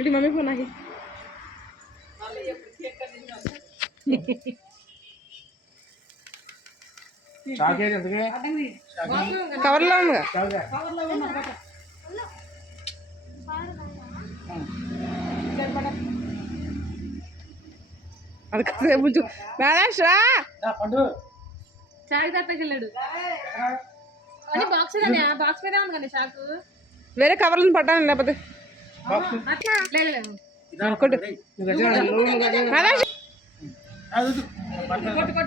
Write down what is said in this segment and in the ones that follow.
इटी mummy phone आगे cover लो వేరే కవర్లను పట్టాను లేకపోతే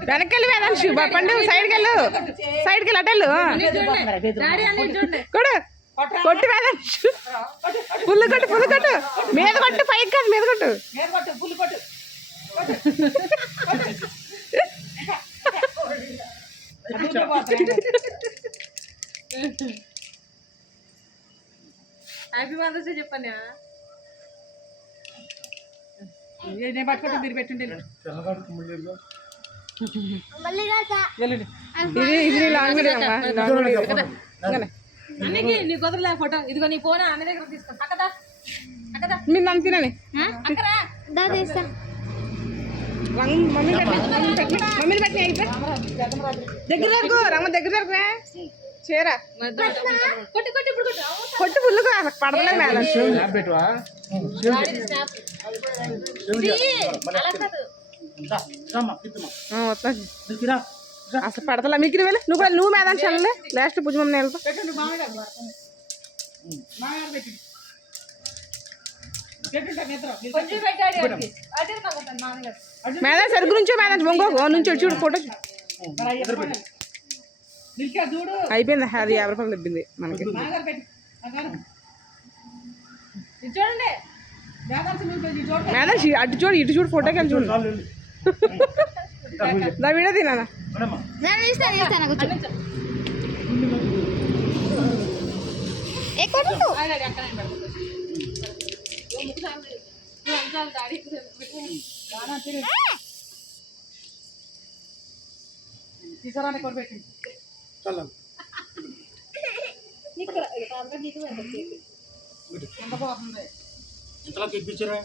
వెనక్కి వెళ్ళి వేదాంశు పండు సైడ్కి వెళ్ళు అటెళ్ళు కొడు కొట్టు వేదాంశు పుల్లు కొట్టు మీద కొట్టు పైకి కాదు మీద కొట్టు హ్యాపీ మదర్స్ డే చెప్పన్నా నేను పట్టుకుంటే మీరు పెట్టండి ఇది లాంగ్ అన్నకి నీ కుదరలే ఫోటో ఇదిగో నీ ఫోన్ అన్న దగ్గర తీసుకో అక్కదా మీరు నన్ను తినని మమ్మీని పెట్టిన దగ్గర జరుగు రమ్మ దగ్గర జరుగురా చీరా కొట్టు పుల్లుగా పడలేదు అసలు పడతలా మీకు వెళ్ళి నువ్వు మేదాన్ని చల్లలే లాస్ట్ పూజ మమ్మల్ని వెళ్తా మేదా సరుకు నుంచో మేదా బొంగో నుంచి చూడు ఫోటో అయిపోయింది అది 50 రూపాయలు ఇబ్బంది మనకి మేదా అటు చూడు ఇటు చూడు ఫోటోకి వెళ్ళి చూడు నా వీడియో తినా తీసారా కొరబెట్టి ఇంతలో తెప్పించారా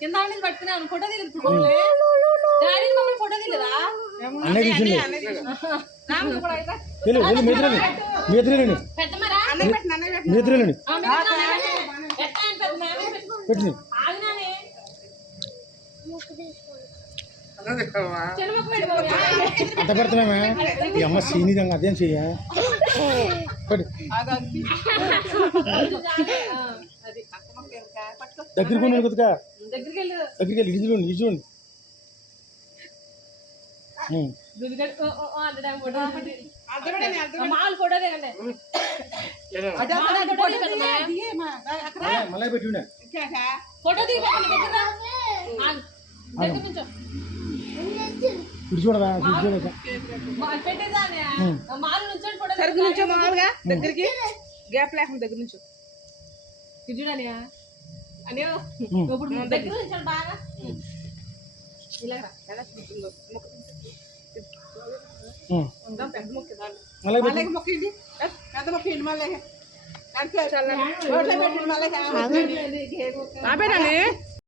కింద పట్టుకున్నాను ఫోటో దిగదు డాడీ మమ్మల్ని ఫోటో దిగదా అంత పెడుతున్నామే ఈ అమ్మ సీనిదంగా అదేం చెయ్య దగ్గరికి ఉన్నాను కదా దగ్గరికి వెళ్ళి ఇది చూడండి ఇది చూడండి మళ్ళీ పెట్టి ఇది చూడదా సరుకు నుంచో మామూలుగా దగ్గరికి గ్యాప్ లేకుండా దగ్గర నుంచో ఇది చూడని అని దగ్గర నుంచి బాగా ఇలా పెద్ద మొక్క మొక్కింది పెద్ద మొక్కింది మళ్ళీ